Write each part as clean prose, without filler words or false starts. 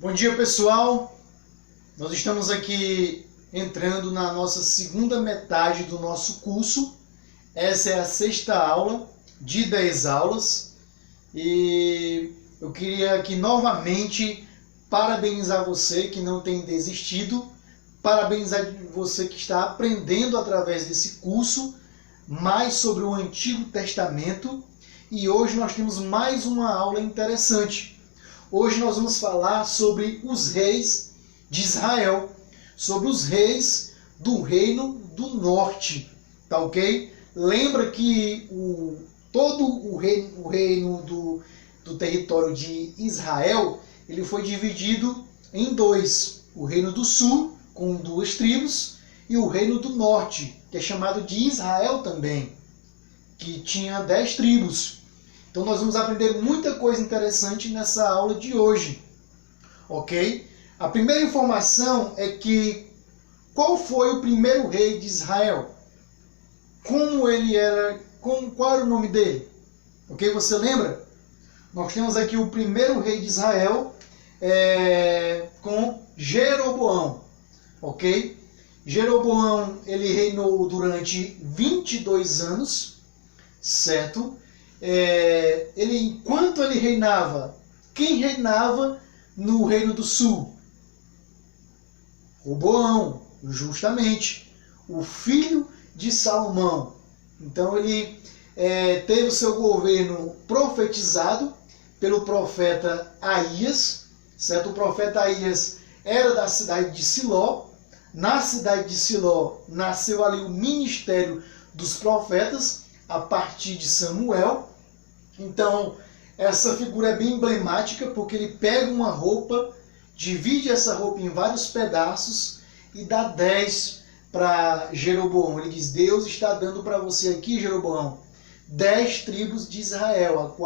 Bom dia, pessoal. Nós estamos aqui entrando na nossa segunda metade do nosso curso. Essa é a sexta aula de 10 aulas. E eu queria aqui novamente parabenizar você que não tem desistido, parabenizar você que está aprendendo através desse curso mais sobre o Antigo Testamento. E hoje nós temos mais uma aula interessante. Hoje nós vamos falar sobre os reis de Israel, sobre os reis do Reino do Norte, tá ok? Lembra que todo o reino do território de Israel, ele foi dividido em dois: o Reino do Sul, com 2 tribos, e o Reino do Norte, que é chamado de Israel também, que tinha 10 tribos. Então nós vamos aprender muita coisa interessante nessa aula de hoje, ok? A primeira informação é que qual foi o primeiro rei de Israel? Como ele era? Qual era o nome dele? Ok? Você lembra? Nós temos aqui o primeiro rei de Israel com Jeroboão, ok? Jeroboão, ele reinou durante 22 anos, certo? Enquanto ele reinava, quem reinava no Reino do Sul? Roboão, justamente, o filho de Salomão. Então ele teve o seu governo profetizado pelo profeta Aías, certo? O profeta Aías era da cidade de Siló. Na cidade de Siló nasceu ali o ministério dos profetas a partir de Samuel. Então essa figura é bem emblemática, porque ele pega uma roupa, divide essa roupa em vários pedaços e dá 10 para Jeroboão. Ele diz: Deus está dando para você aqui, Jeroboão, 10 tribos de Israel,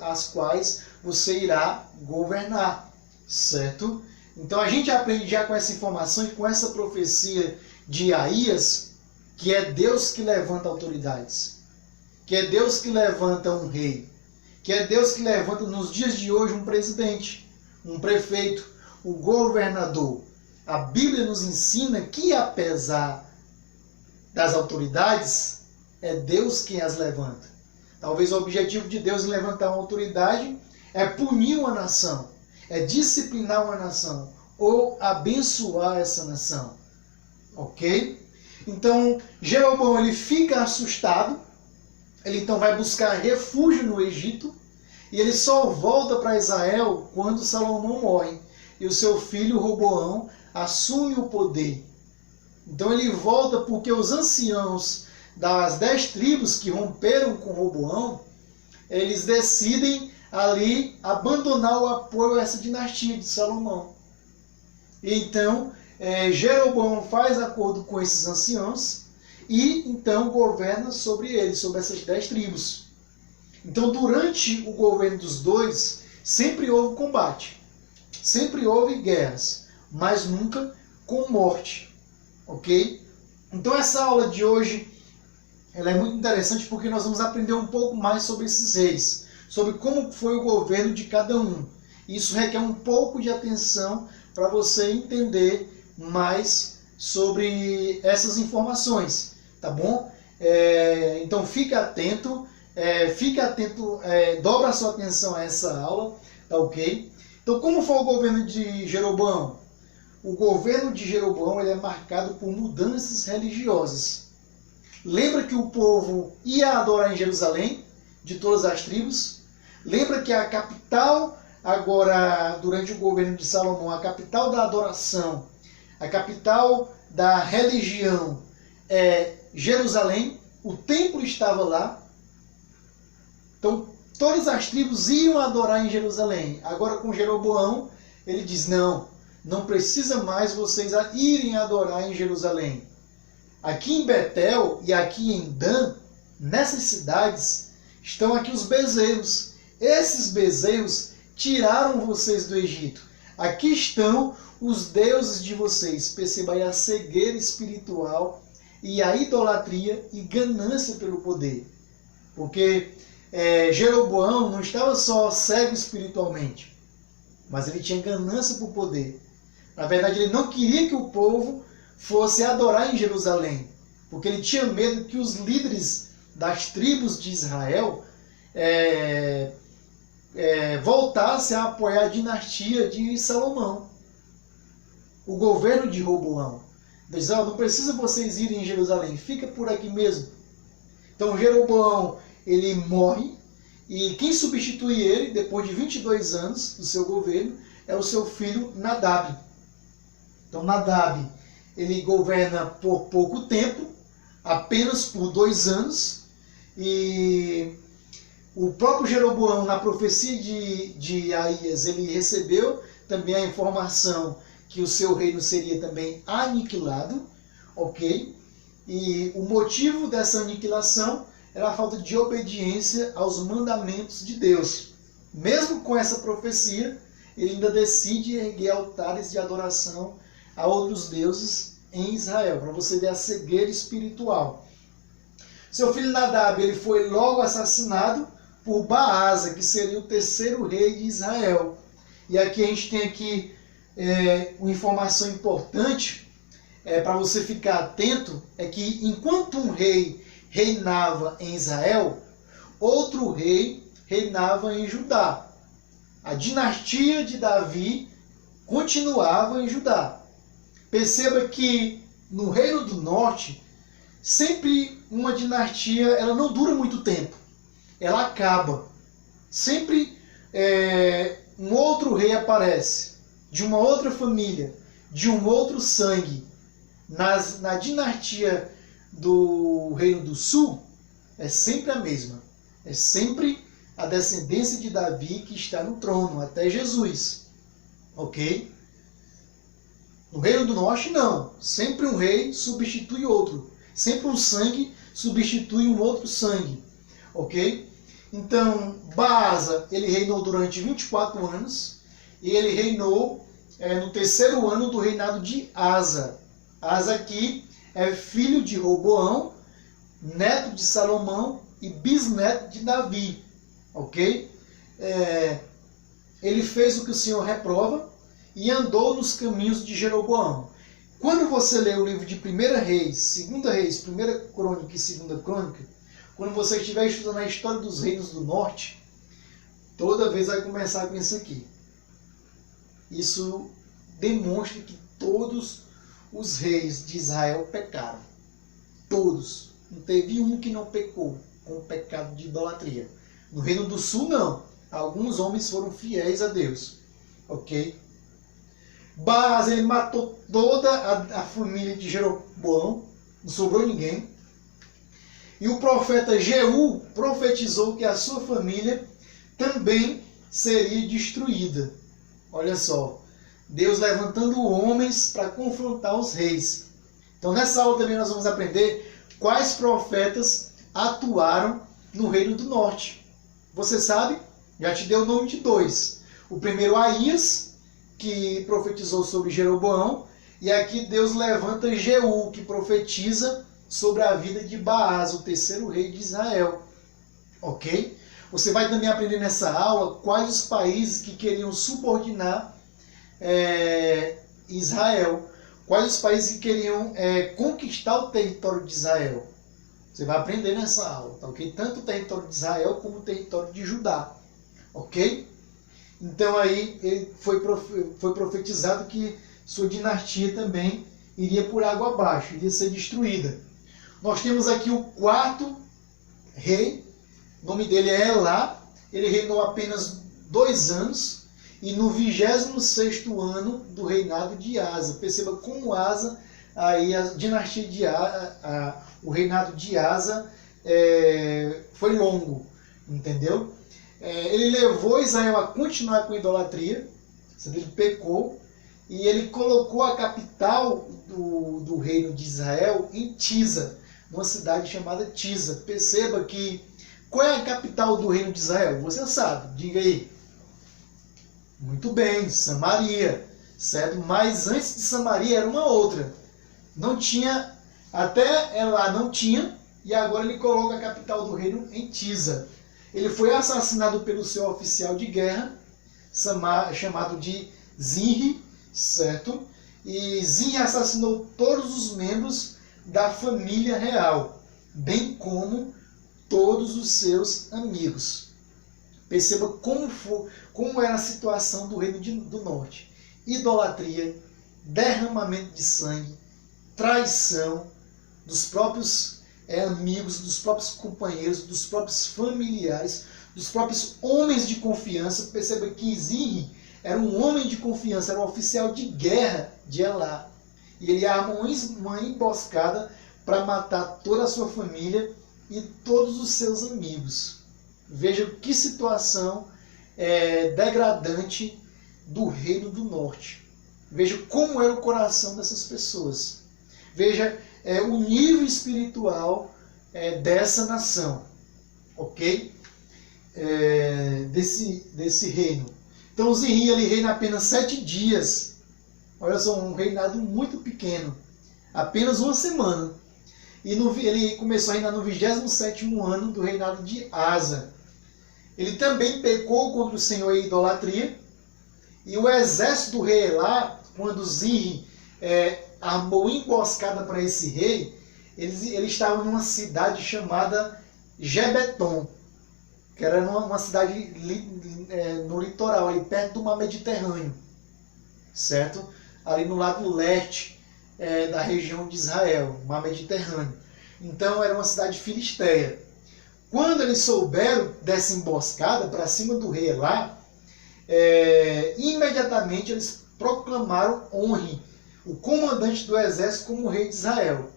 as quais você irá governar, certo? Então a gente aprende já com essa informação e com essa profecia de Aías, que é Deus que levanta autoridades, que é Deus que levanta um rei, que é Deus que levanta nos dias de hoje um presidente, um prefeito, o governador. A Bíblia nos ensina que, apesar das autoridades, é Deus quem as levanta. Talvez o objetivo de Deus em levantar uma autoridade é punir uma nação, é disciplinar uma nação ou abençoar essa nação, ok? Então Jeroboão, ele fica assustado. Ele então vai buscar refúgio no Egito e ele só volta para Israel quando Salomão morre e o seu filho Roboão assume o poder. Então ele volta porque os anciãos das 10 tribos que romperam com Roboão, eles decidem ali abandonar o apoio a essa dinastia de Salomão. Então Jeroboão faz acordo com esses anciãos e então governa sobre eles, sobre essas 10 tribos. Então durante o governo dos dois, sempre houve combate, sempre houve guerras, mas nunca com morte, ok? Então essa aula de hoje ela é muito interessante porque nós vamos aprender um pouco mais sobre esses reis, sobre como foi o governo de cada um. Isso requer um pouco de atenção para você entender mais sobre essas informações, tá bom? Então fique atento, dobra a sua atenção a essa aula, tá ok? Então como foi o governo de Jeroboão? O governo de Jeroboão ele é marcado por mudanças religiosas. Lembra que o povo ia adorar em Jerusalém, de todas as tribos? Lembra que a capital, agora durante o governo de Salomão, a capital da adoração, a capital da religião é Jerusalém? O templo estava lá. Então todas as tribos iam adorar em Jerusalém. Agora com Jeroboão, ele diz: não precisa mais vocês irem adorar em Jerusalém. Aqui em Betel e aqui em Dan, nessas cidades, estão aqui os bezerros. Esses bezerros tiraram vocês do Egito. Aqui estão os deuses de vocês. Perceba aí a cegueira espiritual e a idolatria e ganância pelo poder. Porque Jeroboão não estava só cego espiritualmente. mas ele tinha ganância por poder. Na verdade, ele não queria que o povo fosse adorar em Jerusalém, porque ele tinha medo que os líderes das tribos de Israel voltassem a apoiar a dinastia de Salomão, o governo de Roboão. Deus disse, não precisa vocês irem em Jerusalém, fica por aqui mesmo. Então Jeroboão, ele morre, e quem substitui ele, depois de 22 anos do seu governo, é o seu filho Nadab. Então Nadab, ele governa por pouco tempo, apenas por 2 anos, e o próprio Jeroboão, na profecia de Aías, ele recebeu também a informação que o seu reino seria também aniquilado, ok? E o motivo dessa aniquilação era a falta de obediência aos mandamentos de Deus. Mesmo com essa profecia, ele ainda decide erguer altares de adoração a outros deuses em Israel, para você ver a cegueira espiritual. Seu filho Nadab, ele foi logo assassinado por Baasa, que seria o 3º rei de Israel. E aqui a gente tem uma informação importante para você ficar atento, é que enquanto um rei reinava em Israel, outro rei reinava em Judá. A dinastia de Davi continuava em Judá. Perceba que no Reino do Norte, sempre uma dinastia ela não dura muito tempo. Ela acaba. Sempre um outro rei aparece, de uma outra família, de um outro sangue. Na dinastia do Reino do Sul, é sempre a mesma. É sempre a descendência de Davi que está no trono, até Jesus. Ok? No Reino do Norte, não. Sempre um rei substitui outro. Sempre um sangue substitui um outro sangue. Ok? Então, Baasa, ele reinou durante 24 anos. E ele reinou no 3º ano do reinado de Asa. Asa aqui é filho de Roboão, neto de Salomão e bisneto de Davi. Ok? Ele fez o que o Senhor reprova e andou nos caminhos de Jeroboão. Quando você lê o livro de 1 Reis, 2 Reis, 1 Crônica e 2 Crônica, quando você estiver estudando a história dos reinos do norte, toda vez vai começar com isso aqui. Isso demonstra que todos os reis de Israel pecaram. Todos. Não teve um que não pecou com o pecado de idolatria. No Reino do Sul, não. Alguns homens foram fiéis a Deus. Ok? Baasa, ele matou toda a família de Jeroboão. Não sobrou ninguém. E o profeta Jeú profetizou que a sua família também seria destruída. Olha só. Deus levantando homens para confrontar os reis. Então nessa aula também nós vamos aprender quais profetas atuaram no Reino do Norte. Você sabe? Já te dei o nome de 2. O primeiro, Aías, que profetizou sobre Jeroboão. E aqui Deus levanta Jeú, que profetiza sobre a vida de Baasa, o 3º rei de Israel. Ok? Você vai também aprender nessa aula quais os países que queriam subordinar Israel. Quais os países que queriam conquistar o território de Israel. Você vai aprender nessa aula, tá ok? Tanto o território de Israel como o território de Judá. Ok? Então aí foi profetizado que sua dinastia também iria por água abaixo, iria ser destruída. Nós temos aqui o 4º rei, o nome dele é Elá, ele reinou apenas 2 anos, e no 26º ano do reinado de Asa. Perceba como Asa, aí a dinastia de Asa, o reinado de Asa foi longo, entendeu? Ele levou Israel a continuar com a idolatria, ele pecou, e ele colocou a capital do reino de Israel em Tisa, numa cidade chamada Tisa. Perceba que, qual é a capital do reino de Israel? Você sabe, diga aí. Muito bem, Samaria, certo? Mas antes de Samaria era uma outra. Não tinha, até lá não tinha, e agora ele coloca a capital do reino em Tisa. Ele foi assassinado pelo seu oficial de guerra, chamado de Zinri, certo? E Zinri assassinou todos os membros da família real, bem como todos os seus amigos. Perceba como era a situação do reino do norte. Idolatria, derramamento de sangue, traição dos próprios amigos, dos próprios companheiros, dos próprios familiares, dos próprios homens de confiança. Perceba que Zinri era um homem de confiança, era um oficial de guerra de Elá. E ele arma uma emboscada para matar toda a sua família e todos os seus amigos. Veja que situação degradante do reino do norte. Veja como era o coração dessas pessoas. Veja o nível espiritual dessa nação, ok? Desse reino. Então Zinri ele reina apenas 7 dias. Olha só, um reinado muito pequeno. Apenas uma semana. E ele começou a reinar no 27º ano do reinado de Asa. Ele também pecou contra o Senhor em idolatria. E o exército do rei Elá, quando Zinri armou emboscada para esse rei, ele estava numa cidade chamada Gebeton, que era uma cidade no litoral, ali perto do mar Mediterrâneo, certo? Ali no lado leste da região de Israel, mar Mediterrâneo. Então era uma cidade filisteia. Quando eles souberam dessa emboscada para cima do rei lá, imediatamente eles proclamaram Onri, o comandante do exército, como rei de Israel.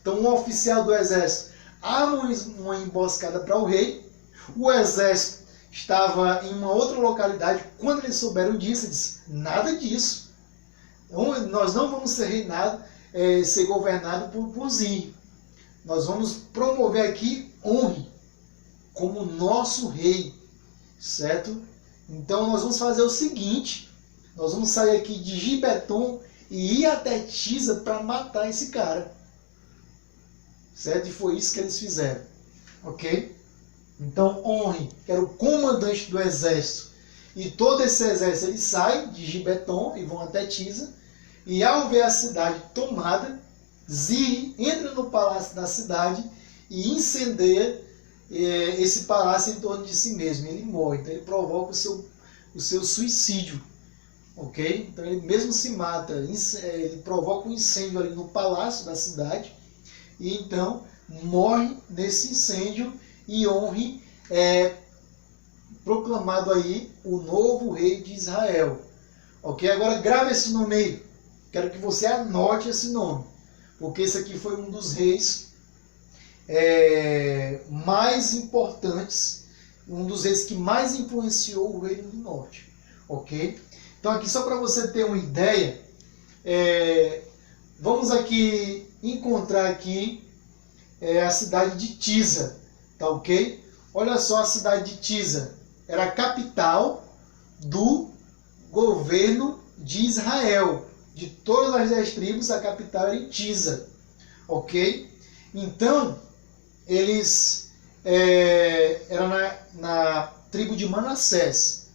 Então um oficial do exército arma uma emboscada para o rei. O exército estava em uma outra localidade. Quando eles souberam disso, eles disseram: nada disso. Nós não vamos ser governados por Zinri. Nós vamos promover aqui Onri como nosso rei, certo? Então nós vamos fazer o seguinte: nós vamos sair aqui de Gibeton e ir até Tisa para matar esse cara, certo? E foi isso que eles fizeram, ok? Então Onri, que era o comandante do exército, e todo esse exército, eles saem de Gibeton e vão até Tisa, e ao ver a cidade tomada, Zinri entra no palácio da cidade e incendeia esse palácio em torno de si mesmo. Ele morre, então ele provoca o seu suicídio, ok? Então ele mesmo se mata, ele provoca um incêndio ali no palácio da cidade, e então morre nesse incêndio, e Onri é proclamado aí o novo rei de Israel, ok? Agora grave esse nome aí, quero que você anote esse nome, porque esse aqui foi um dos reis mais importantes, um dos reis que mais influenciou o reino do norte, ok? Então aqui só para você ter uma ideia, vamos aqui encontrar aqui a cidade de Tisa, tá ok? Olha só, a cidade de Tisa era a capital do governo de Israel. De todas as 10 tribos, a capital era em Tisa, ok? Então eles eram na tribo de Manassés.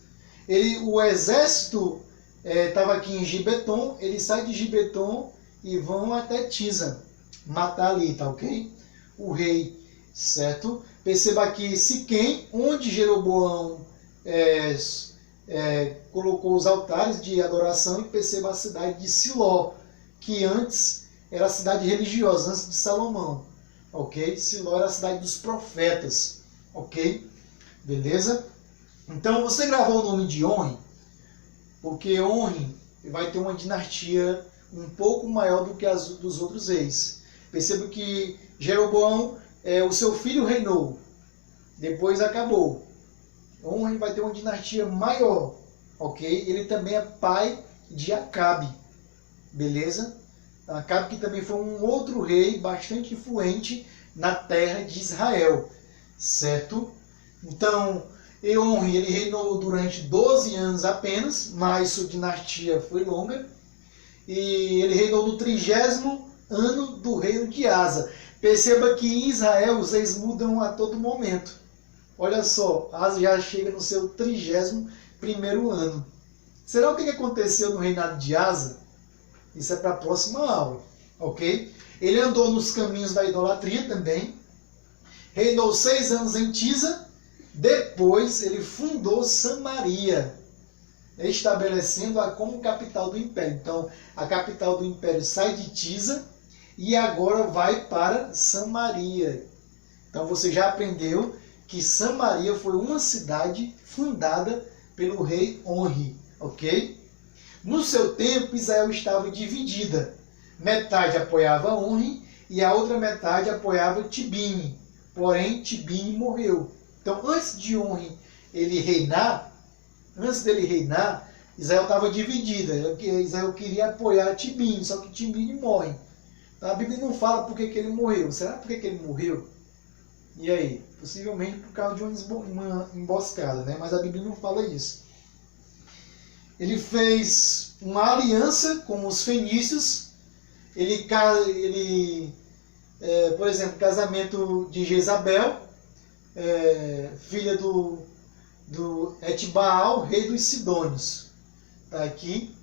O exército estava aqui em Gibeton, eles saem de Gibeton e vão até Tisa, matar ali, tá ok? O rei, certo? Perceba aqui Siquém, onde Jeroboão colocou os altares de adoração, e perceba a cidade de Siló, que antes era a cidade religiosa, antes de Salomão. Ok? Siló era a cidade dos profetas. Ok? Beleza? Então você gravou o nome de Onri, porque Onri vai ter uma dinastia um pouco maior do que as dos outros reis. Perceba que Jeroboão, o seu filho reinou, depois acabou. Onri vai ter uma dinastia maior. Ok? Ele também é pai de Acabe. Beleza? Acabe, que também foi um outro rei bastante influente na terra de Israel, certo? Então, Onri, ele reinou durante 12 anos apenas, mas sua dinastia foi longa, e ele reinou no 30º ano do reino de Asa. Perceba que em Israel os reis mudam a todo momento. Olha só, Asa já chega no seu primeiro ano. Será o que aconteceu no reinado de Asa? Isso é para a próxima aula, ok? Ele andou nos caminhos da idolatria também, reinou 6 anos em Tisa, depois ele fundou Samaria, estabelecendo-a como capital do império. Então, a capital do império sai de Tisa e agora vai para Samaria. Então, você já aprendeu que Samaria foi uma cidade fundada pelo rei Onri, ok? No seu tempo, Israel estava dividida. Metade apoiava Onri e a outra metade apoiava Tibni. Porém, Tibni morreu. Então, antes de Onri dele reinar, Israel estava dividida. Israel queria apoiar Tibni, só que Tibni morre. Então, a Bíblia não fala por que ele morreu. Será por que ele morreu? E aí? Possivelmente por causa de uma emboscada, né? Mas a Bíblia não fala isso. Ele fez uma aliança com os fenícios. Por exemplo, casamento de Jezabel, filha do Etbaal, rei dos Sidônios. Está aqui,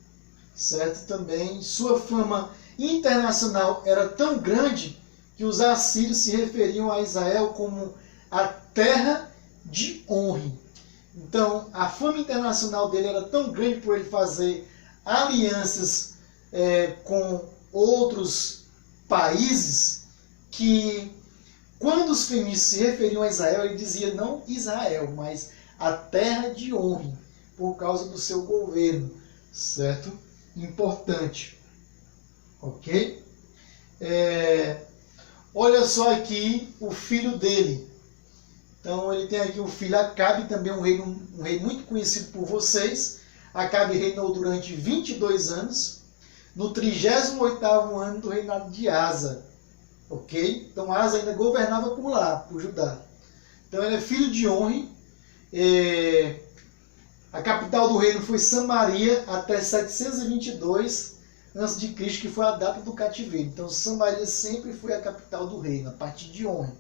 certo? Também sua fama internacional era tão grande que os assírios se referiam a Israel como a terra de Onri. Então, a fama internacional dele era tão grande por ele fazer alianças com outros países, que quando os fenícios se referiam a Israel, ele dizia não Israel, mas a terra de Onri, por causa do seu governo, certo? Importante. Ok? Olha só aqui o filho dele. Então ele tem aqui o filho Acabe, também um rei muito conhecido por vocês. Acabe reinou durante 22 anos, no 38º ano do reinado de Asa. Ok? Então Asa ainda governava por lá, por Judá. Então ele é filho de Onri. A capital do reino foi Samaria até 722 a.C., que foi a data do cativeiro. Então Samaria sempre foi a capital do reino, a partir de Onri.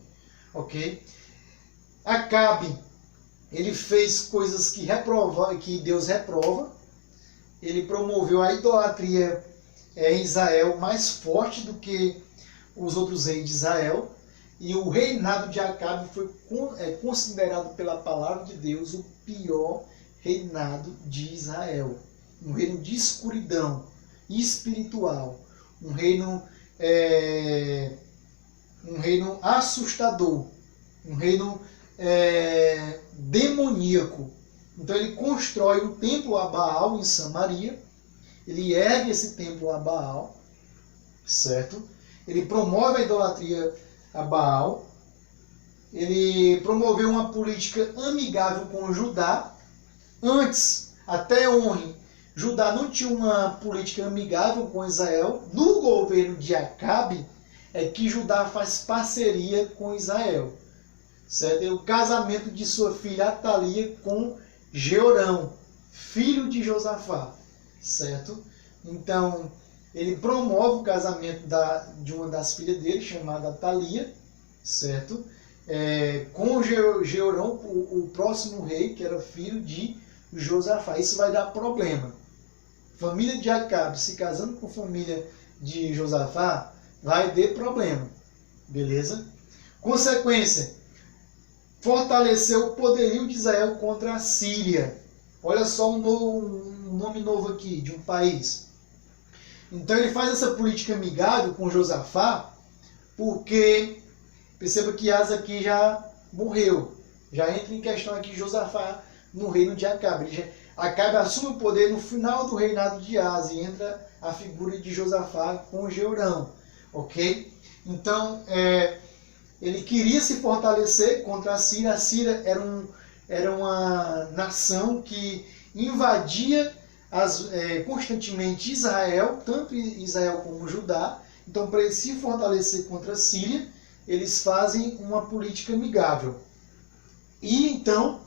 Ok? Acabe, ele fez coisas que Deus reprova. Ele promoveu a idolatria em Israel mais forte do que os outros reis de Israel. E o reinado de Acabe foi considerado pela palavra de Deus o pior reinado de Israel. Um reino de escuridão espiritual. Um reino assustador. Um reino demoníaco. Então ele constrói um templo a Baal em Samaria. Ele ergue esse templo a Baal, certo? Ele promove a idolatria a Baal. Ele promoveu uma política amigável com Judá. Antes, até Onri, Judá não tinha uma política amigável com Israel. No governo de Acabe é que Judá faz parceria com Israel. Certo? É o casamento de sua filha Atalia com Jeorão, filho de Josafá. Certo? Então, ele promove o casamento de uma das filhas dele, chamada Atalia, certo? Com Jeorão, o próximo rei, que era filho de Josafá. Isso vai dar problema. Família de Acabe se casando com a família de Josafá, vai ter problema. Beleza? Consequência, fortaleceu o poderio de Israel contra a Síria. Olha só um nome novo aqui, de um país. Então ele faz essa política amigável com Josafá, porque perceba que Asa aqui já morreu. Já entra em questão aqui Josafá no reino de Acabe. Acabe assume o poder no final do reinado de Asa e entra a figura de Josafá com Jeorão. Ok? Então, ele queria se fortalecer contra a Síria. A Síria era uma nação que invadia constantemente Israel, tanto Israel como Judá. Então, para ele se fortalecer contra a Síria, eles fazem uma política amigável. E então,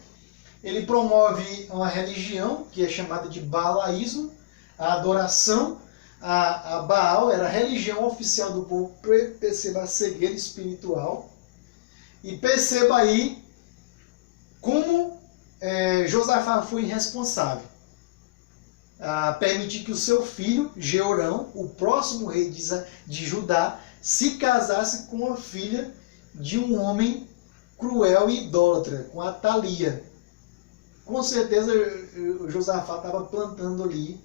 ele promove uma religião que é chamada de Baalaísmo, a adoração a Baal era a religião oficial do povo. Perceba a cegueira espiritual. E perceba aí como Josafá foi irresponsável a permitir que o seu filho, Jeorão, o próximo rei de Judá, se casasse com a filha de um homem cruel e idólatra, com Atalia. Com certeza Josafá estava plantando ali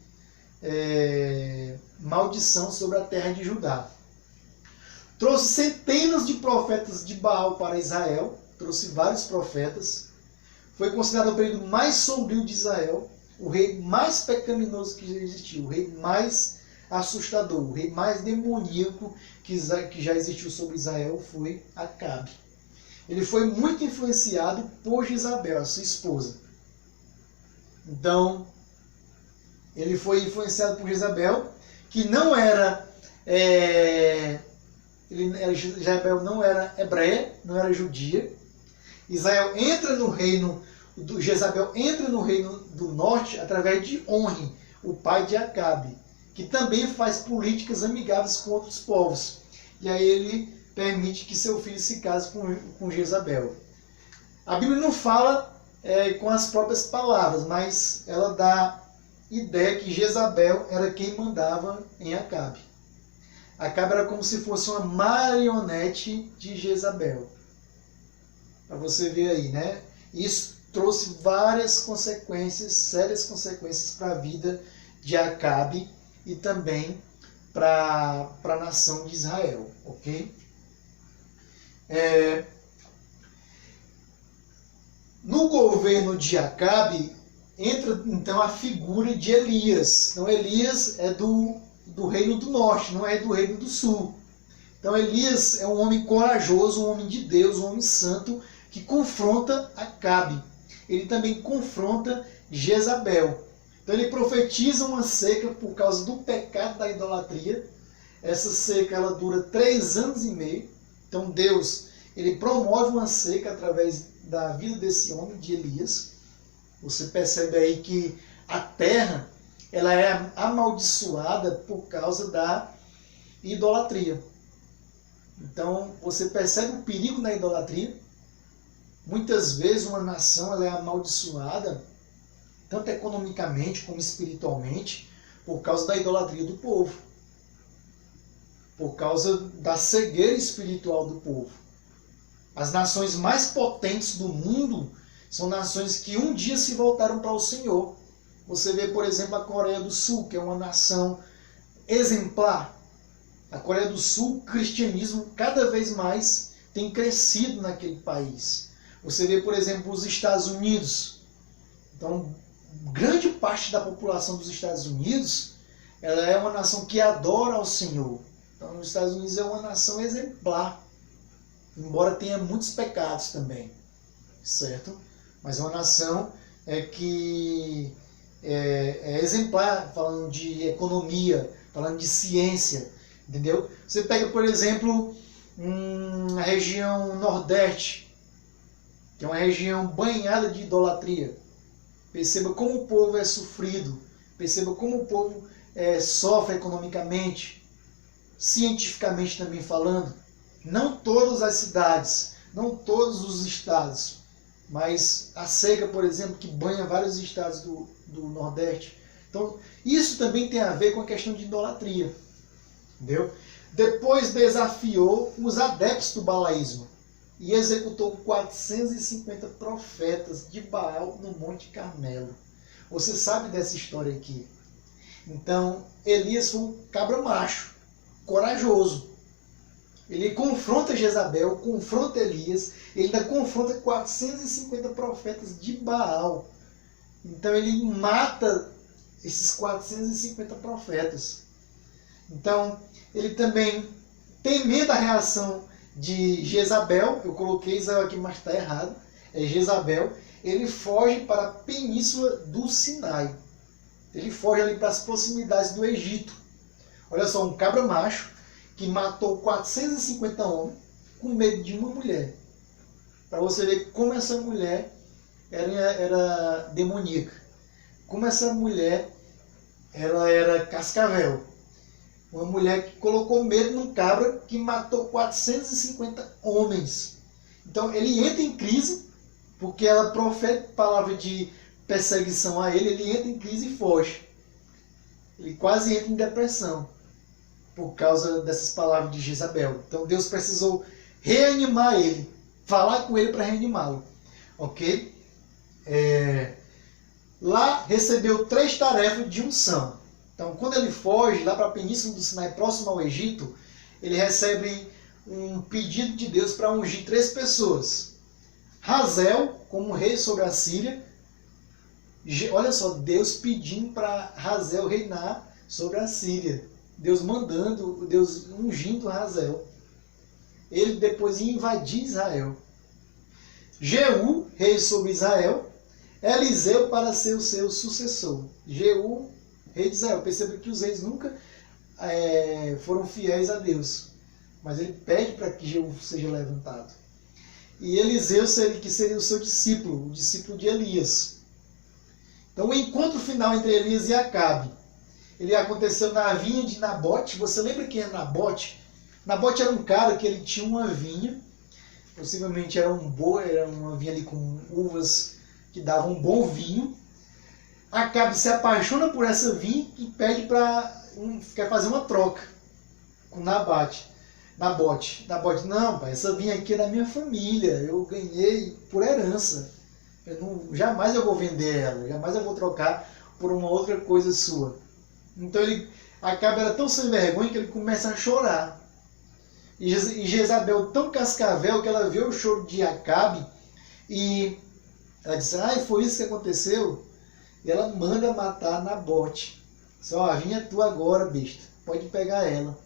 maldição sobre a terra de Judá. Trouxe centenas de profetas de Baal para Israel, trouxe vários profetas. Foi considerado o período mais sombrio de Israel, o rei mais pecaminoso que já existiu, o rei mais assustador, o rei mais demoníaco que já existiu sobre Israel foi Acabe. Ele foi muito influenciado por Jezabel, a sua esposa. Então, ele foi influenciado por Jezabel, que não era... Jezabel não era hebreia, não era judia. Jezabel entra no reino do norte através de Onri, o pai de Acabe, que também faz políticas amigáveis com outros povos. E aí ele permite que seu filho se case com Jezabel. A Bíblia não fala com as próprias palavras, mas ela dá ideia que Jezabel era quem mandava em Acabe. Acabe era como se fosse uma marionete de Jezabel. Para você ver aí, né? Isso trouxe várias consequências, sérias consequências para a vida de Acabe e também para a nação de Israel, ok? No governo de Acabe entra então a figura de Elias. Então Elias é do reino do norte, não é do reino do sul. Então Elias é um homem corajoso, um homem de Deus, um homem santo que confronta Acabe. Ele também confronta Jezabel. Então ele profetiza uma seca por causa do pecado da idolatria. Essa seca ela dura 3 anos e meio. Então Deus ele promove uma seca através da vida desse homem, de Elias. Você percebe aí que a terra ela é amaldiçoada por causa da idolatria. Então você percebe o perigo da idolatria. Muitas vezes uma nação ela é amaldiçoada, tanto economicamente como espiritualmente, por causa da idolatria do povo. Por causa da cegueira espiritual do povo. As nações mais potentes do mundo são nações que um dia se voltaram para o Senhor. Você vê, por exemplo, a Coreia do Sul, que é uma nação exemplar. A Coreia do Sul, o cristianismo cada vez mais tem crescido naquele país. Você vê, por exemplo, os Estados Unidos. Então, grande parte da população dos Estados Unidos ela é uma nação que adora ao Senhor. Então, os Estados Unidos é uma nação exemplar, embora tenha muitos pecados também, certo? Mas é uma nação que é exemplar, falando de economia, falando de ciência, entendeu? Você pega, por exemplo, a região Nordeste, que é uma região banhada de idolatria. Perceba como o povo é sofrido, perceba como o povo sofre economicamente, cientificamente também falando. Não todas as cidades, não todos os estados, mas a seca, por exemplo, que banha vários estados do Nordeste. Então, isso também tem a ver com a questão de idolatria. Entendeu? Depois desafiou os adeptos do balaísmo e executou 450 profetas de Baal no Monte Carmelo. Você sabe dessa história aqui. Então, Elias foi um cabra macho, corajoso. Ele confronta Jezabel, confronta Elias, ele ainda confronta 450 profetas de Baal. Então ele mata esses 450 profetas. Então, ele também, temendo a reação de Jezabel, eu coloquei Israel aqui, mas está errado, é Jezabel, ele foge para a península do Sinai. Ele foge ali para as proximidades do Egito. Olha só, um cabra macho que matou 450 homens com medo de uma mulher. Para você ver como essa mulher era demoníaca. Como essa mulher ela era cascavel. Uma mulher que colocou medo num cabra que matou 450 homens. Então ele entra em crise porque ela profeta palavra de perseguição a ele, ele entra em crise e foge. Ele quase entra em depressão por causa dessas palavras de Jezabel. Então Deus precisou reanimar ele, falar com ele para reanimá-lo. Ok? Lá recebeu 3 tarefas de unção. Então, quando ele foge lá para a Península do Sinai, próximo ao Egito, ele recebe um pedido de Deus para ungir 3 pessoas. Hazael, como rei sobre a Síria. Olha só, Deus pedindo para Hazael reinar sobre a Síria. Deus mandando, Deus ungindo Hazael. Ele depois ia invadir Israel. Jeú, rei sobre Israel. Eliseu para ser o seu sucessor. Jeú, rei de Israel. Perceba que os reis nunca foram fiéis a Deus. Mas ele pede para que Jeú seja levantado. E Eliseu, que seria o seu discípulo, o discípulo de Elias. Então o encontro final entre Elias e Acabe, ele aconteceu na vinha de Nabote. Você lembra quem é Nabote? Nabote era um cara que ele tinha uma vinha, possivelmente era uma vinha ali com uvas que davam um bom vinho. Acabe se apaixona por essa vinha e pede quer fazer uma troca com Nabote. Nabote, não, pai, essa vinha aqui é da minha família, eu ganhei por herança. Jamais eu vou vender ela, jamais eu vou trocar por uma outra coisa sua. Então Acabe era tão sem vergonha que ele começa a chorar. E Jezabel tão cascavel que ela vê o choro de Acabe e ela diz, foi isso que aconteceu? E ela manda matar Nabote. Só, a vinha é tua agora, besta, pode pegar ela.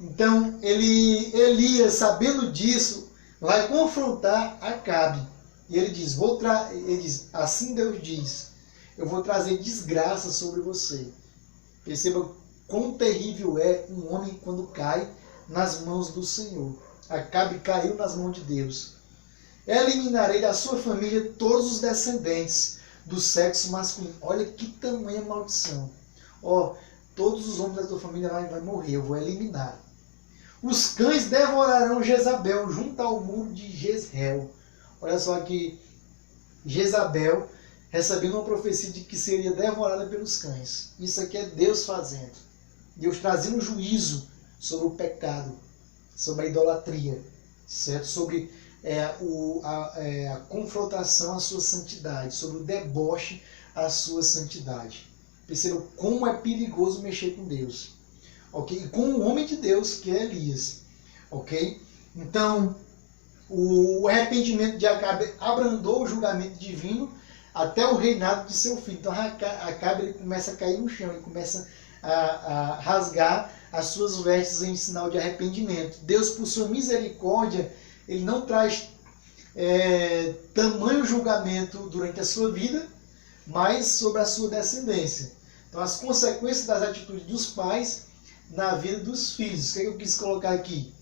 Então Elias, sabendo disso, vai confrontar Acabe. E ele diz, assim Deus diz, eu vou trazer desgraça sobre você. Perceba quão terrível é um homem quando cai nas mãos do Senhor. Acabe caiu nas mãos de Deus. Eliminarei da sua família todos os descendentes do sexo masculino. Olha que tamanha maldição. Todos os homens da tua família vai morrer, eu vou eliminar. Os cães devorarão Jezabel junto ao muro de Jezreel. Olha só que Jezabel recebendo uma profecia de que seria devorada pelos cães. Isso aqui é Deus fazendo. Deus trazendo juízo sobre o pecado, sobre a idolatria, certo? Sobre a confrontação à sua santidade, sobre o deboche à sua santidade. Percebam como é perigoso mexer com Deus. Ok? E com o homem de Deus, que é Elias. Ok? Então, o arrependimento de Acabe abrandou o julgamento divino até o reinado de seu filho. Então, Acabe ele começa a cair no chão, ele começa a rasgar as suas vestes em sinal de arrependimento. Deus, por sua misericórdia, ele não traz tamanho julgamento durante a sua vida, mas sobre a sua descendência. Então, as consequências das atitudes dos pais na vida dos filhos. O que eu quis colocar aqui?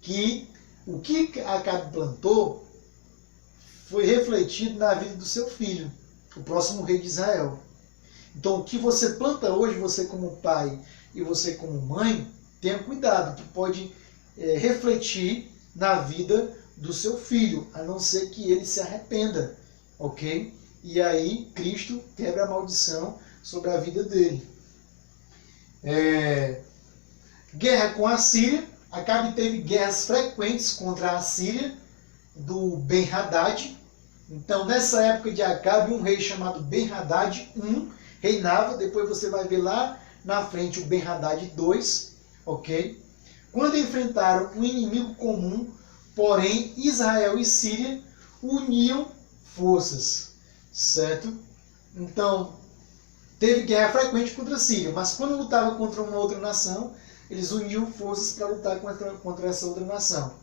Que o que Acabe plantou foi refletido na vida do seu filho, o próximo rei de Israel. Então, o que você planta hoje, você como pai e você como mãe, tenha cuidado, que pode refletir na vida do seu filho, a não ser que ele se arrependa, ok? E aí, Cristo quebra a maldição sobre a vida dele. Guerra com a Síria. Acabe teve guerras frequentes contra a Síria, do Ben-Hadad. Então, nessa época de Acabe, um rei chamado Ben-Hadad I reinava. Depois você vai ver lá na frente o Ben-Hadad II, ok? Quando enfrentaram um inimigo comum, porém, Israel e Síria uniam forças, certo? Então, teve guerra frequente contra a Síria, mas quando lutava contra uma outra nação, eles uniam forças para lutar contra essa outra nação.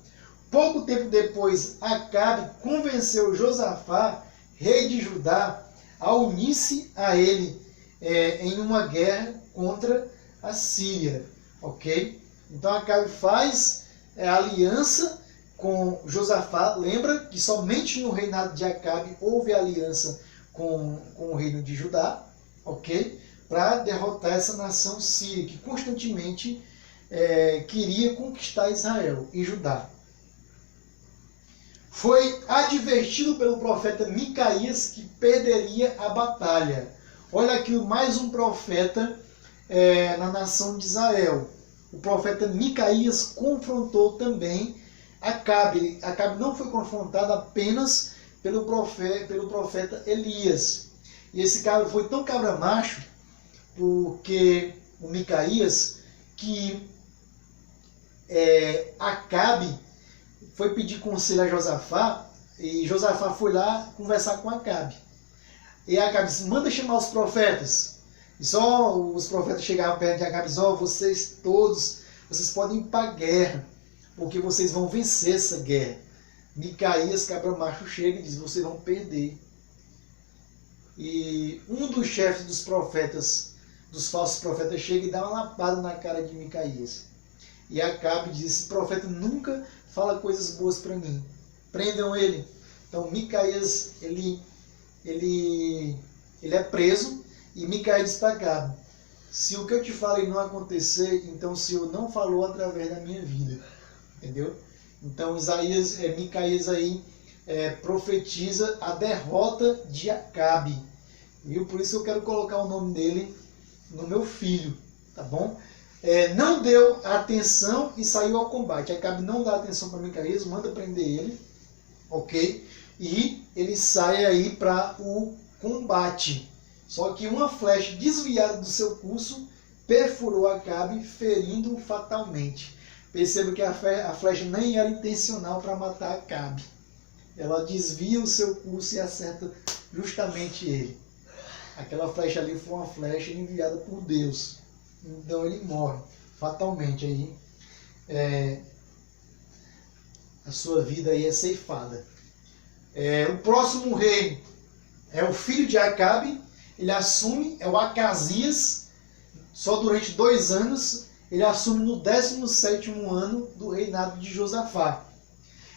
Pouco tempo depois, Acabe convenceu Josafá, rei de Judá, a unir-se a ele em uma guerra contra a Síria. Ok? Então Acabe faz aliança com Josafá. Lembra que somente no reinado de Acabe houve aliança com o reino de Judá, ok? Para derrotar essa nação síria que constantemente queria conquistar Israel e Judá. foi advertido pelo profeta Micaías que perderia a batalha. Olha aqui mais um profeta na nação de Israel. O profeta Micaías confrontou também Acabe. Acabe não foi confrontado apenas pelo profeta Elias. E esse cara foi tão cabra macho, porque o Micaías, que Acabe foi pedir conselho a Josafá, e Josafá foi lá conversar com Acabe. E Acabe disse, manda chamar os profetas. E só os profetas chegavam perto de Acabe e diziam, vocês todos, vocês podem ir para a guerra, porque vocês vão vencer essa guerra. Micaías, cabra macho, chega e diz, vocês vão perder. E um dos chefes dos profetas, dos falsos profetas, chega e dá uma lapada na cara de Micaías. E Acabe diz, esse profeta nunca fala coisas boas para mim. Prendam ele. Então Micaías, ele é preso, e Micaías diz para Acabe, se o que eu te falei não acontecer, então o Senhor não falou através da minha vida. Entendeu? Então Micaías aí profetiza a derrota de Acabe. Viu? Por isso eu quero colocar o nome dele no meu filho. Tá bom? Não deu atenção e saiu ao combate. Acabe não dá atenção para Micaías, manda prender ele. Ok? E ele sai aí para o combate. Só que uma flecha desviada do seu curso perfurou Acabe, ferindo-o fatalmente. Perceba que a flecha nem era intencional para matar Acabe. Ela desvia o seu curso e acerta justamente ele. Aquela flecha ali foi uma flecha enviada por Deus. Então ele morre fatalmente. Aí a sua vida aí é ceifada. O próximo rei é o filho de Acabe. Ele assume, é o Acasias. Só durante 2 anos. Ele assume no 17º ano do reinado de Josafá.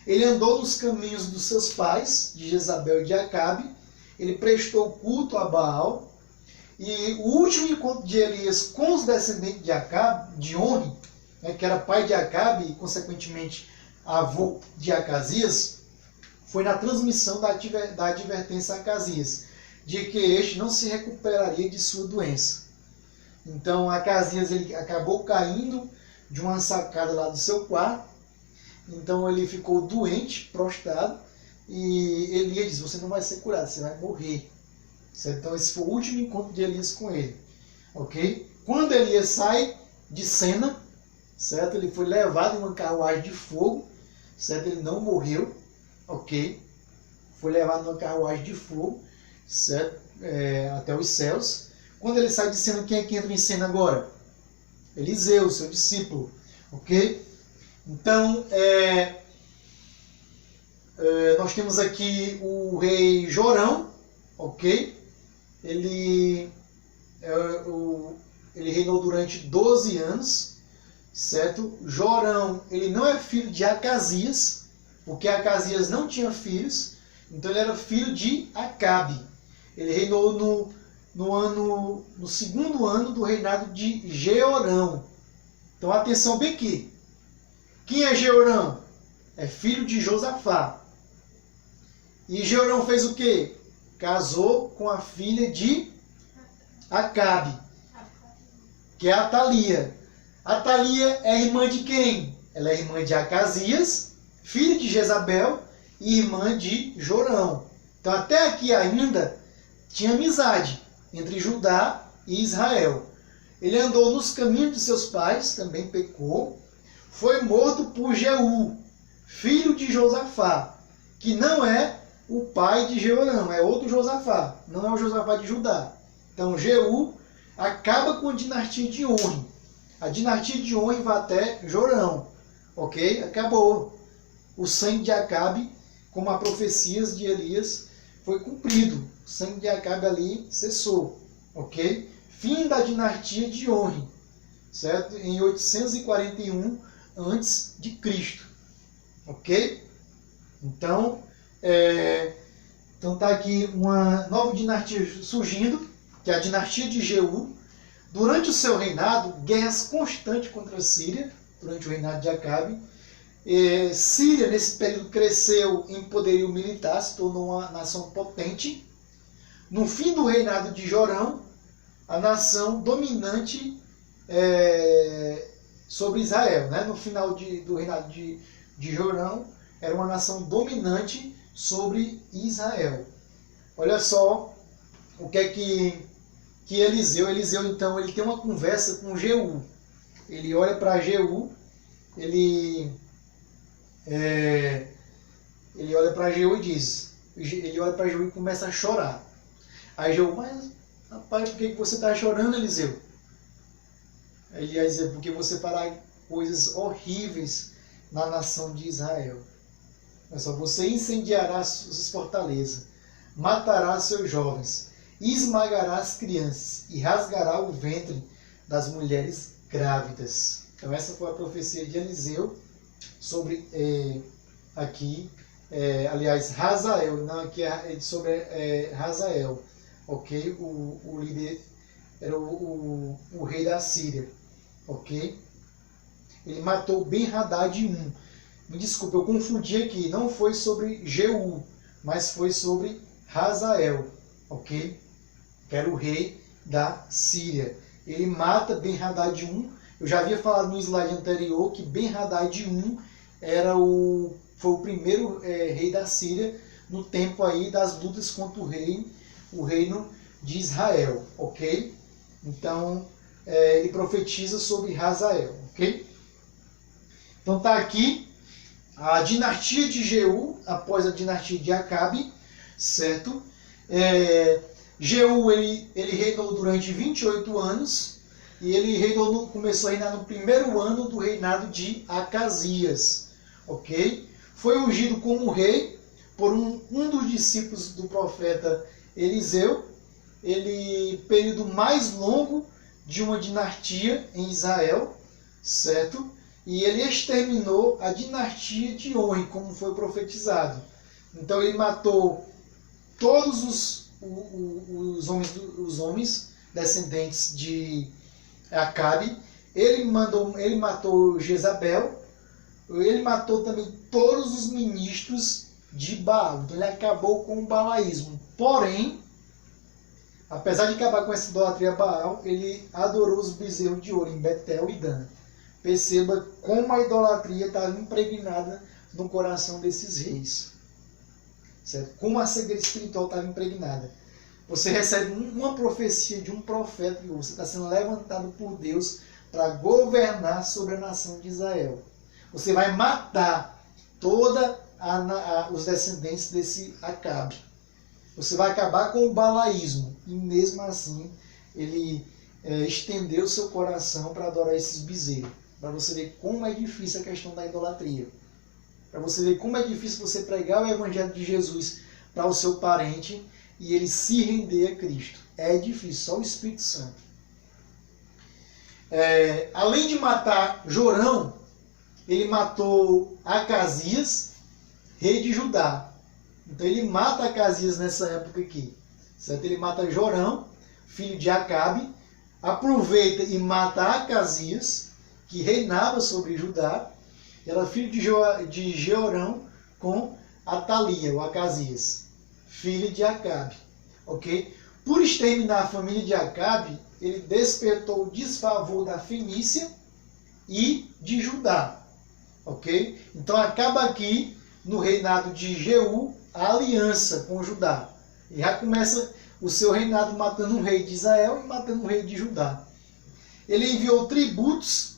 Ele andou nos caminhos dos seus pais, de Jezabel e de Acabe. Ele prestou culto a Baal. E o último encontro de Elias com os descendentes de Acabe, de Oni, que era pai de Acabe e, consequentemente, avô de Acasias, foi na transmissão da advertência a Acasias, de que este não se recuperaria de sua doença. Então, Acasias ele acabou caindo de uma sacada lá do seu quarto. Então, ele ficou doente, prostrado. E Elias disse, você não vai ser curado, você vai morrer. Certo? Então, esse foi o último encontro de Elias com ele. Ok? Quando Elias sai de cena, certo? Ele foi levado em uma carruagem de fogo. Certo? Ele não morreu. Ok? Foi levado em uma carruagem de fogo. Certo? Até os céus. Quando ele sai de cena, quem é que entra em cena agora? Eliseu, seu discípulo. Ok? Então, nós temos aqui o rei Jorão. Ok? Ele reinou durante 12 anos. Certo? Jorão, ele não é filho de Acasias, porque Acasias não tinha filhos. Então, ele era filho de Acabe. Ele reinou no 2º ano do reinado de Jeorão. Então atenção bem aqui. Quem é Jeorão? É filho de Josafá. E Jeorão fez o quê? Casou com a filha de Acabe, que é Atalia. Atalia é irmã de quem? Ela é irmã de Acasias, filha de Jezabel e irmã de Jorão. Então até aqui ainda tinha amizade entre Judá e Israel. Ele andou nos caminhos de seus pais, também pecou. Foi morto por Jeú, filho de Josafá, que não é o pai de Jeorão, é outro Josafá, não é o Josafá de Judá. Então Jeú acaba com a dinastia de Oni. A dinastia de Oni vai até Jorão. Ok? Acabou. O sangue de Acabe, como as profecias de Elias, foi cumprido. O sangue de Acabe ali cessou. Ok? Fim da dinastia de Oni. Certo? Em 841 a.C. Ok? Então, tá aqui uma nova dinastia surgindo, que é a dinastia de Jeú. Durante o seu reinado, guerras constantes contra a Síria, durante o reinado de Acabe. Síria, nesse período, cresceu em poderio militar, se tornou uma nação potente. No fim do reinado de Jorão, a nação dominante sobre Israel. Né? No final do reinado de Jorão, era uma nação dominante sobre Israel. Olha só o que é que Eliseu, então, ele tem uma conversa com Jeú. Ele olha para Jeú, ele olha para Jeú e diz, ele olha para Jeú e começa a chorar. Aí Jeú, mas rapaz, por que você está chorando, Eliseu? Ele vai dizer, porque você fará coisas horríveis na nação de Israel. Olha só, você incendiará suas fortalezas, matará seus jovens, esmagará as crianças e rasgará o ventre das mulheres grávidas. Então essa foi a profecia de Eliseu sobre aliás, Hazael, não, aqui é sobre Hazael, ok? O líder era o rei da Síria, ok? Ele matou Ben-Hadad I. Me desculpe, eu confundi aqui, não foi sobre Jeú, mas foi sobre Hazael, ok? Que era o rei da Síria. Ele mata Ben-Hadad I. Eu já havia falado no slide anterior que Ben-Hadad I foi o primeiro rei da Síria no tempo aí das lutas contra o reino de Israel, ok? Então, ele profetiza sobre Hazael, ok? Então está aqui a dinastia de Jeú, após a dinastia de Acabe, certo? Jeú, ele reinou durante 28 anos, e ele começou a reinar no primeiro ano do reinado de Acasias, ok? Foi ungido como rei por um dos discípulos do profeta Eliseu, período mais longo de uma dinastia em Israel, certo? E ele exterminou a dinastia de On, como foi profetizado. Então ele matou todos os homens descendentes de Acabe. Ele matou Jezabel. Ele matou também todos os ministros de Baal. Então ele acabou com o balaísmo. Porém, apesar de acabar com essa idolatria a Baal, ele adorou os bezerros de ouro em Betel e Dan. Perceba como a idolatria estava impregnada no coração desses reis. Certo? Como a cegueira espiritual estava impregnada. Você recebe uma profecia de um profeta, e você está sendo levantado por Deus para governar sobre a nação de Israel. Você vai matar todos os descendentes desse Acabe. Você vai acabar com o balaísmo. E mesmo assim, ele estendeu seu coração para adorar esses bezerros. Para você ver como é difícil a questão da idolatria. Para você ver como é difícil você pregar o Evangelho de Jesus para o seu parente e ele se render a Cristo. É difícil, só o Espírito Santo. Além de matar Jorão, ele matou Acasias, rei de Judá. Então ele mata Acasias nessa época aqui. Certo? Ele mata Jorão, filho de Acabe, aproveita e mata Acasias, que reinava sobre Judá. Era filho de Jeorão com Atalia, o Acasias, filho de Acabe. Ok? Por exterminar a família de Acabe, ele despertou o desfavor da Fenícia e de Judá. Ok? Então acaba aqui, no reinado de Jeú, a aliança com Judá. Ele já começa o seu reinado matando um rei de Israel e matando um rei de Judá. Ele enviou tributos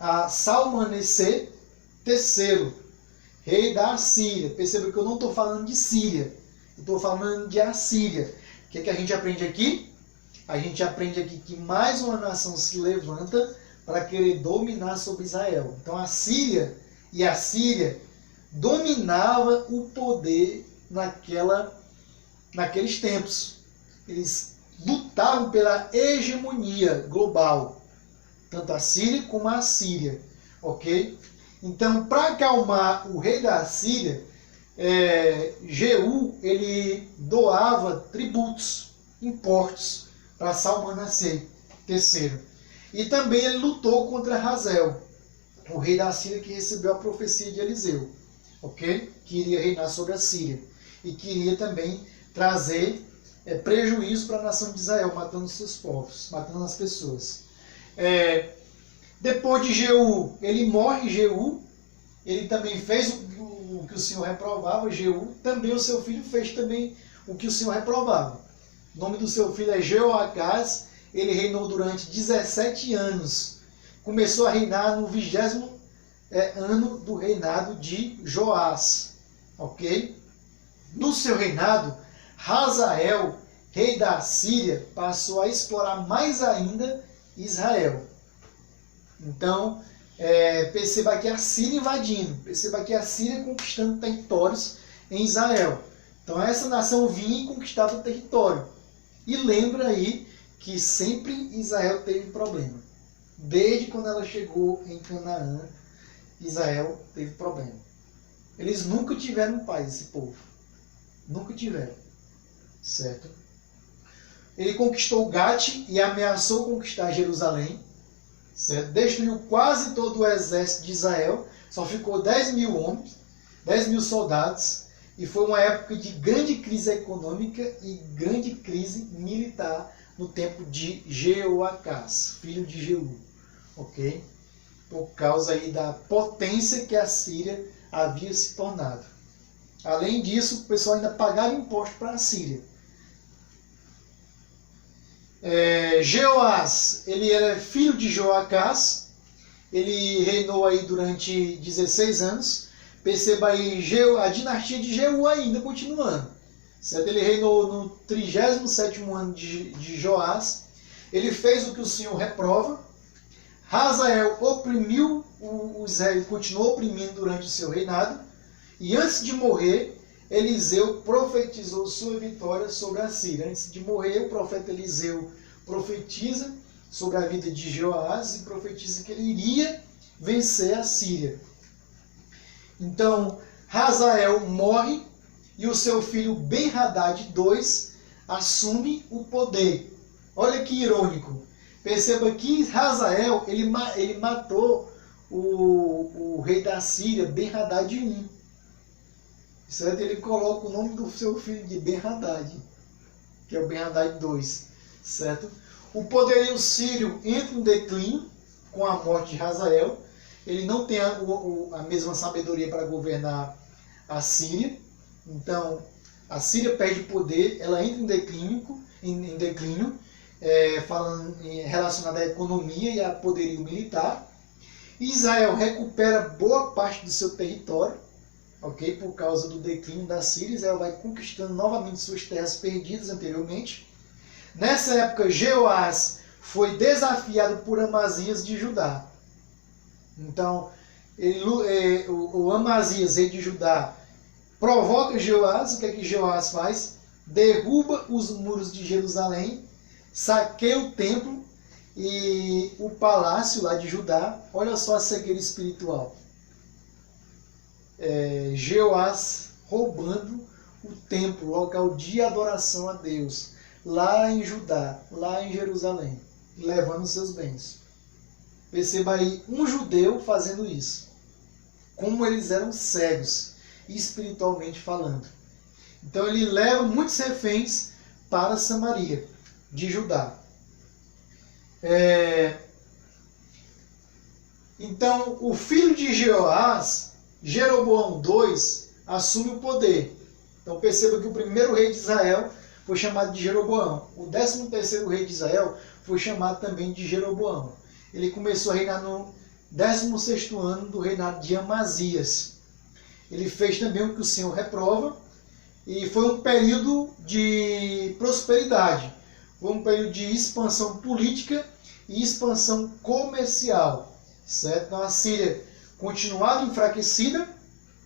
a Salmaneser III, rei da Assíria. Perceba que eu não estou falando de Síria, eu estou falando de Assíria. O que a gente aprende aqui? A gente aprende aqui que mais uma nação se levanta para querer dominar sobre Israel. Então a Síria e a Síria dominava o poder naqueles tempos. Eles lutavam pela hegemonia global, tanto a Síria como a Assíria, ok? Então, para acalmar o rei da Síria, Jeú, ele doava tributos, impostos para Salmaneser III. E também ele lutou contra Hazael. o rei da Síria que recebeu a profecia de Eliseu, ok? Que iria reinar sobre a Síria e queria também trazer prejuízo para a nação de Israel, matando seus povos, matando as pessoas. Depois de Jeú, ele morre, Jeú, ele também fez o que o Senhor reprovava, Jeú, também o seu filho fez também o que o Senhor reprovava. O nome do seu filho é Jeoacás, ele reinou durante 17 anos. Começou a reinar no 20º ano do reinado de Joás, ok? No seu reinado, Hazael, rei da Síria, passou a explorar mais ainda Israel. Então, perceba aqui a Síria invadindo, perceba aqui a Síria conquistando territórios em Israel. Então, essa nação vinha e conquistava o território. E lembra aí que sempre Israel teve problema. Desde quando ela chegou em Canaã, Israel teve problema. Eles nunca tiveram paz, esse povo. Nunca tiveram. Certo? Ele conquistou Gate e ameaçou conquistar Jerusalém. Certo? Destruiu quase todo o exército de Israel. Só ficou 10 mil homens, 10 mil soldados. E foi uma época de grande crise econômica e grande crise militar no tempo de Jeoacás, filho de Jeú. Ok? Por causa aí da potência que a Síria havia se tornado. Além disso, o pessoal ainda pagava imposto para a Síria. Jeoás, ele era filho de Joacás, ele reinou aí durante 16 anos. Perceba aí a dinastia de Jeú ainda continuando. Certo? Ele reinou no 37º ano de Joás. Ele fez o que o Senhor reprova. Hazael oprimiu o Israel, continuou oprimindo durante o seu reinado. E antes de morrer, Eliseu profetizou sua vitória sobre a Síria. Antes de morrer, o profeta Eliseu profetiza sobre a vida de Joás e profetiza que ele iria vencer a Síria. Então, Hazael morre e o seu filho Ben-Hadad II assume o poder. Olha que irônico. Perceba que Hazael ele matou o rei da Síria, Ben-Hadad I. Certo? Ele coloca o nome do seu filho de Ben-Hadad, que é o Ben-Hadad II. Certo? O poderio sírio entra em declínio com a morte de Hazael. Ele não tem a mesma sabedoria para governar a Síria. Então, a Síria perde poder, ela entra em declínio, relacionado à economia e a poderio militar. Israel recupera boa parte do seu território, ok? Por causa do declínio da Síria. Israel vai conquistando novamente suas terras perdidas anteriormente. Nessa época, Jeoás foi desafiado por Amazias de Judá. Então, o Amazias, rei de Judá, provoca Jeoás. O que é que Jeoás faz? Derruba os muros de Jerusalém, saqueia o templo e o palácio lá de Judá. Olha só a cegueira espiritual. Jeoás roubando o templo, local de adoração a Deus, lá em Judá, lá em Jerusalém, levando seus bens. Perceba aí um judeu fazendo isso. Como eles eram cegos, espiritualmente falando. Então ele leva muitos reféns para Samaria, de Judá. Então o filho de Jeoás, Jeroboão II, assume o poder. Então perceba que o primeiro rei de Israel foi chamado de Jeroboão. O 13º rei de Israel foi chamado também de Jeroboão. Ele começou a reinar no 16º ano do reinado de Amazias. Ele fez também o que o Senhor reprova, e foi um período de prosperidade. Foi um período de expansão política e expansão comercial. Certo? Então a Síria continuava enfraquecida.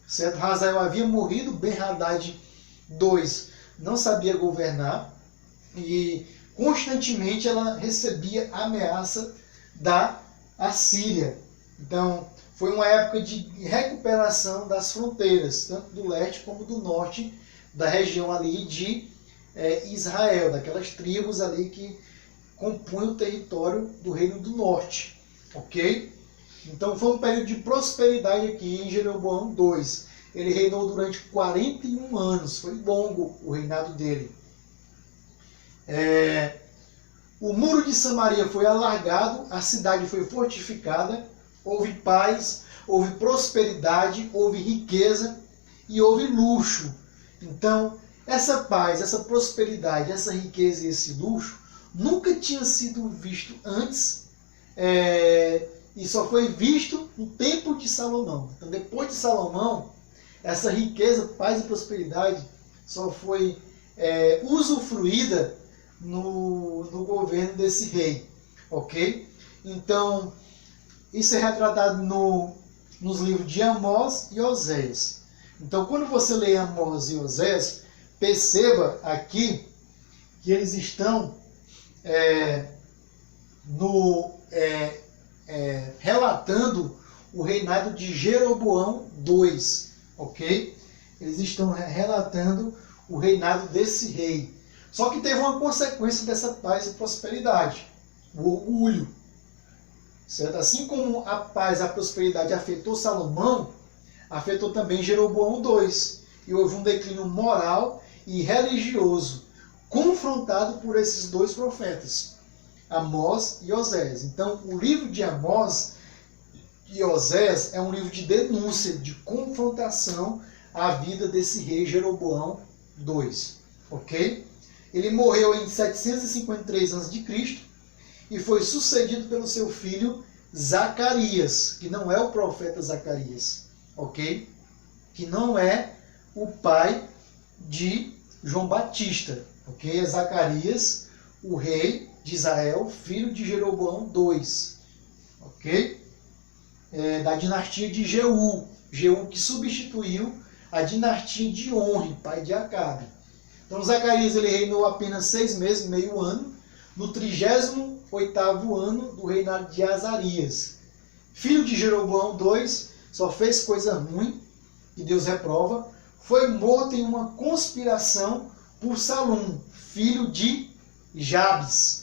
Certo? Hazael havia morrido, Ben-Hadad II não sabia governar e constantemente ela recebia ameaça da Assíria. Então, foi uma época de recuperação das fronteiras, tanto do leste como do norte da região ali de Israel, daquelas tribos ali que compunham o território do Reino do Norte. Ok? Então foi um período de prosperidade aqui em Jeroboão II. Ele reinou durante 41 anos, foi longo o reinado dele. O muro de Samaria foi alargado, a cidade foi fortificada, houve paz, houve prosperidade, houve riqueza e houve luxo. Então, essa paz, essa prosperidade, essa riqueza e esse luxo nunca tinha sido visto antes e só foi visto no tempo de Salomão. Então, depois de Salomão, essa riqueza, paz e prosperidade só foi usufruída no governo desse rei, ok? Então, isso é retratado nos livros de Amós e Oséias. Então, quando você lê Amós e Oséias, perceba aqui que eles estão relatando o reinado de Jeroboão II, ok? Eles estão relatando o reinado desse rei. Só que teve uma consequência dessa paz e prosperidade, o orgulho. Certo? Assim como a paz e a prosperidade afetou Salomão, afetou também Jeroboão II. E houve um declínio moral e religioso, confrontado por esses dois profetas, Amós e Oséias. Então, o livro de Amós e Oséias é um livro de denúncia, de confrontação à vida desse rei Jeroboão II. Ok? Ele morreu em 753 a.C. e foi sucedido pelo seu filho Zacarias, que não é o profeta Zacarias, ok? Que não é o pai de João Batista, ok? É Zacarias, o rei de Israel, filho de Jeroboão II, ok? Da dinastia de Jeú, Jeú que substituiu a dinastia de Onri, pai de Acabe. Então Zacarias ele reinou apenas 6 meses, meio ano, no 38º ano do reinado de Azarias. Filho de Jeroboão II, só fez coisa ruim, que Deus reprova, foi morto em uma conspiração por Salum, filho de Jabes.